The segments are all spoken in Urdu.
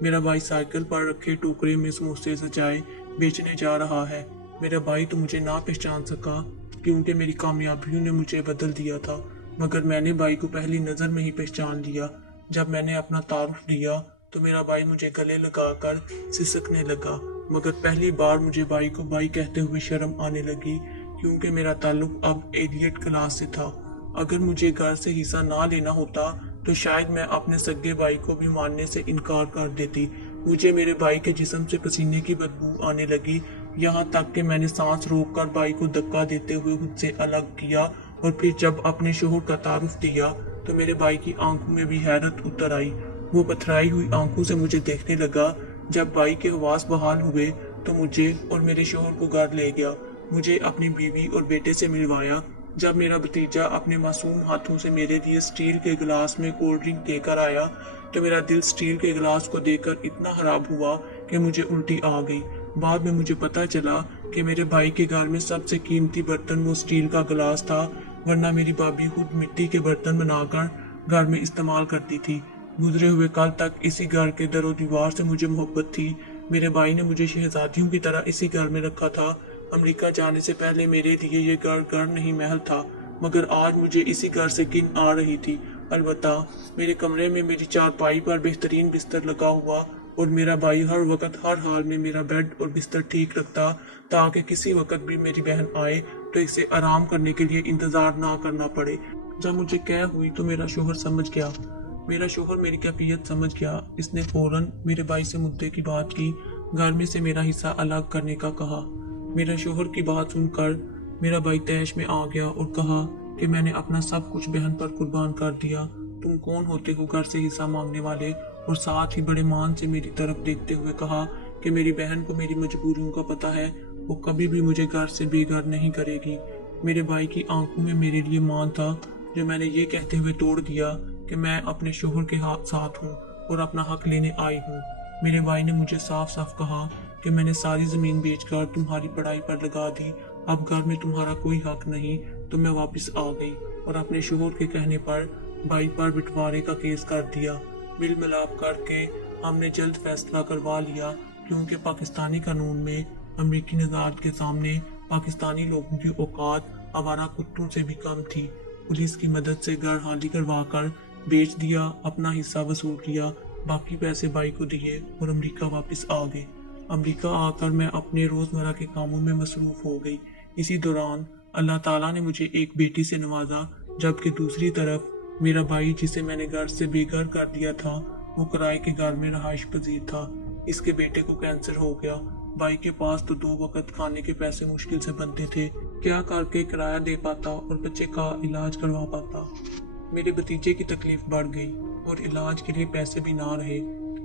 میرا بھائی سائیکل پر رکھے ٹوکرے میں سموسے سجائے بیچنے جا رہا ہے۔ میرا بھائی تو مجھے نہ پہچان سکا کیونکہ میری کامیابیوں نے مجھے بدل دیا تھا، مگر میں نے بھائی کو پہلی نظر میں ہی پہچان لیا۔ جب میں نے اپنا تعارف دیا تو میرا بھائی مجھے گلے لگا کر سسکنے لگا، مگر پہلی بار مجھے بھائی کو بھائی کہتے ہوئے شرم آنے لگی کیونکہ میرا تعلق اب ایلیٹ کلاس سے تھا۔ اگر مجھے گھر سے حصہ نہ لینا ہوتا تو شاید میں اپنے سگے بھائی کو بھی ماننے سے انکار کر دیتی۔ مجھے میرے بھائی کے جسم سے پسینے کی بدبو آنے لگی، یہاں تک کہ میں نے سانس روک کر بھائی کو دھکا دیتے ہوئے خود سے الگ کیا، اور پھر جب اپنے شوہر کا تعارف دیا تو میرے بھائی کی آنکھوں میں بھی حیرت اتر آئی۔ وہ پتھرائی ہوئی آنکھوں سے مجھے دیکھنے لگا۔ جب بھائی کے حواس بحال ہوئے تو مجھے اور میرے شوہر کو گھر لے گیا، مجھے اپنی بیوی اور بیٹے سے ملوایا۔ جب میرا بھتیجا اپنے معصوم ہاتھوں سے میرے لیے اسٹیل کے گلاس میں کولڈ ڈرنک لے کر آیا تو میرا دل اسٹیل کے گلاس کو دیکھ کر اتنا خراب ہوا کہ مجھے الٹی آ گئی۔ بعد میں مجھے پتا چلا کہ میرے بھائی کے گھر میں سب سے قیمتی برتن وہ اسٹیل کا گلاس تھا، ورنہ میری بھابھی خود مٹی کے برتن بنا کر گھر میں استعمال کرتی تھی۔ گزرے ہوئے کل تک اسی گھر کے در و دیوار سے مجھے محبت تھی۔ میرے بھائی نے مجھے شہزادیوں کی طرح اسی گھر میں رکھا تھا۔ امریکہ جانے سے پہلے میرے لیے یہ گھر نہیں محل تھا، مگر آج مجھے اسی گھر سے گن آ رہی تھی۔ البتہ میرے کمرے میں میری چارپائی پر بہترین بستر لگا ہوا، اور میرا بھائی ہر وقت ہر حال میں میرا بیڈ اور بستر ٹھیک رکھتا تاکہ کسی وقت بھی میری بہن آئے تو اسے آرام کرنے کے لیے انتظار نہ کرنا پڑے۔ جب مجھے قے ہوئی تو میرا شوہر سمجھ گیا۔ میرا شوہر میری کیفیت سمجھ گیا۔ اس نے فوراً میرے بھائی سے مدعے کی بات کی، گھر میں سے میرا حصہ الگ کرنے کا کہا۔ میرا شوہر کی بات سن کر میرا بھائی طیش میں آ گیا اور کہا کہ میں نے اپنا سب کچھ بہن پر قربان کر دیا۔ تم کون ہوتے ہو گھر سے حصہ مانگنے والے؟ اور ساتھ ہی بڑے مان سے میری طرف دیکھتے ہوئے کہا کہ میری بہن کو میری مجبوریوں کا پتہ ہے، وہ کبھی بھی مجھے گھر سے بے گھر نہیں کرے گی۔ میرے بھائی کی آنکھوں میں میرے لیے مان تھا جو میں نے یہ کہتے ہوئے توڑ دیا کہ میں اپنے شوہر کے ساتھ ہوں اور اپنا حق لینے آئی ہوں۔ میرے بھائی نے مجھے صاف صاف کہا کہ میں نے ساری زمین بیچ کر تمہاری پڑھائی پر لگا دی، اب گھر میں تمہارا کوئی حق نہیں، تو میں واپس آ گئی اور اپنے شوہر کے کہنے پر بھائی پر بٹوارے کا کیس کر دیا۔ مل ملاپ کر کے ہم نے جلد فیصلہ کروا لیا کیونکہ پاکستانی قانون میں امریکی نژاد کے سامنے پاکستانی لوگوں کی اوقات آوارہ کتوں سے بھی کم تھی۔ پولیس کی مدد سے گھر خالی کروا کر بیچ دیا، اپنا حصہ وصول کیا، باقی پیسے بھائی کو دیے اور امریکہ واپس آ گئے۔ امریکہ آ کر میں اپنے روزمرہ کے کاموں میں مصروف ہو گئی۔ اسی دوران اللہ تعالیٰ نے مجھے ایک بیٹی سے نوازا، جبکہ دوسری طرف میرا بھائی جسے میں نے گھر سے بے گھر کر دیا تھا وہ کرائے کے گھر میں رہائش پذیر تھا۔ اس کے بیٹے کو کینسر ہو گیا۔ بھائی کے پاس تو 2 وقت کھانے کے پیسے مشکل سے بنتے تھے، کیا کر کے کرایہ دے پاتا اور بچے کا علاج کروا پاتا۔ میرے بھتیجے کی تکلیف بڑھ گئی اور علاج کے لیے پیسے بھی نہ رہے۔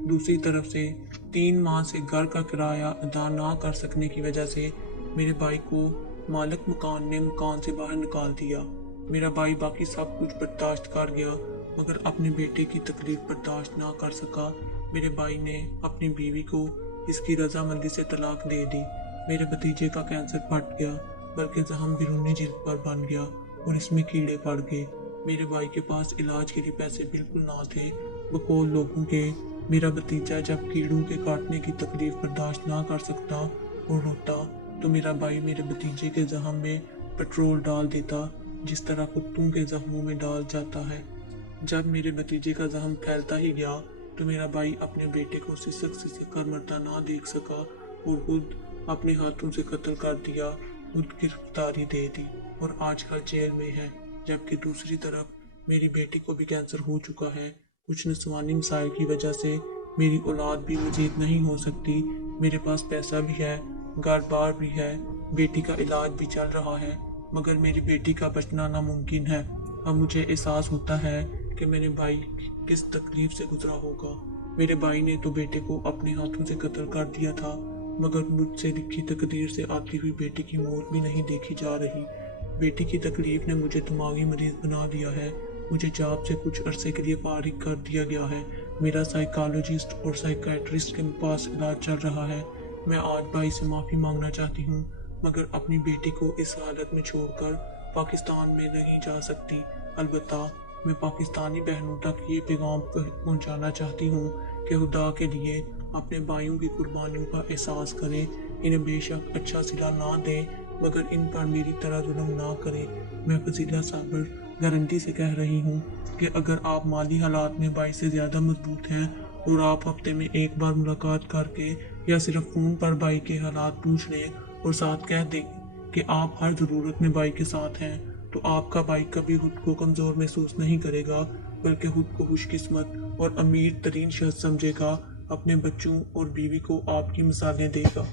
دوسری طرف سے 3 ماہ سے گھر کا کرایہ ادا نہ کر سکنے کی وجہ سے میرے بھائی کو مالک مکان نے مکان سے باہر نکال دیا۔ میرا بھائی باقی سب کچھ برداشت کر گیا مگر اپنے بیٹے کی تکلیف برداشت نہ کر سکا۔ میرے بھائی نے اپنی بیوی کو اس کی رضامندی سے طلاق دے دی۔ میرے بھتیجے کا کینسر پھٹ گیا، بلکہ زخم بیرونی جلد پر بن گیا اور اس میں کیڑے پڑ گئے۔ میرے بھائی کے پاس علاج کے لیے پیسے بالکل نہ تھے۔ بقول لوگوں کے میرا بھتیجا جب کیڑوں کے کاٹنے کی تکلیف برداشت نہ کر سکتا اور روتا تو میرا بھائی میرے بھتیجے کے زخم میں پیٹرول ڈال دیتا، جس طرح کتوں کے زخموں میں ڈال جاتا ہے۔ جب میرے بھتیجے کا زخم پھیلتا ہی گیا تو میرا بھائی اپنے بیٹے کو سسک کر مرتا نہ دیکھ سکا اور خود اپنے ہاتھوں سے قتل کر دیا، خود گرفتاری دے دی اور آج کل جیل میں ہے۔ جبکہ دوسری طرف میری بیٹی کو بھی کینسر ہو چکا ہے۔ کچھ نسوانی مسائل کی وجہ سے میری اولاد بھی مزید نہیں ہو سکتی۔ میرے پاس پیسہ بھی ہے، گھر بار بھی ہے، بیٹی کا علاج بھی چل رہا ہے، مگر میری بیٹی کا بچنا ناممکن ہے۔ اب مجھے احساس ہوتا ہے کہ میرے بھائی کس تکلیف سے گزرا ہوگا۔ میرے بھائی نے تو بیٹے کو اپنے ہاتھوں سے قتل کر دیا تھا، مگر مجھ سے لکھی تقدیر سے آتی ہوئی بیٹی کی موت بھی نہیں دیکھی جا رہی۔ بیٹی کی تکلیف نے مجھے دماغی مریض بنا دیا ہے۔ مجھے جاب سے کچھ عرصے کے لیے فارغ کر دیا گیا ہے۔ میرا سائیکالوجسٹ اور سائیکیٹرسٹ کے پاس علاج چل رہا ہے۔ میں آج بھائی سے معافی مانگنا چاہتی ہوں، مگر اپنی بیٹی کو اس حالت میں چھوڑ کر پاکستان میں نہیں جا سکتی۔ البتہ میں پاکستانی بہنوں تک یہ پیغام پہنچانا چاہتی ہوں کہ خدا کے لیے اپنے بھائیوں کی قربانیوں کا احساس کریں، انہیں بے شک اچھا صلہ نہ دیں مگر ان پر میری طرح ظلم نہ کریں۔ میں فضیلہ صابر گارنٹی سے کہہ رہی ہوں کہ اگر آپ مالی حالات میں بھائی سے زیادہ مضبوط ہیں اور آپ ہفتے میں ایک بار ملاقات کر کے یا صرف فون پر بھائی کے حالات پوچھ لیں اور ساتھ کہہ دیں کہ آپ ہر ضرورت میں بھائی کے ساتھ ہیں، تو آپ کا بھائی کبھی خود کو کمزور محسوس نہیں کرے گا بلکہ خود کو خوش قسمت اور امیر ترین شخص سمجھے گا، اپنے بچوں اور بیوی کو آپ کی مثالیں دے گا۔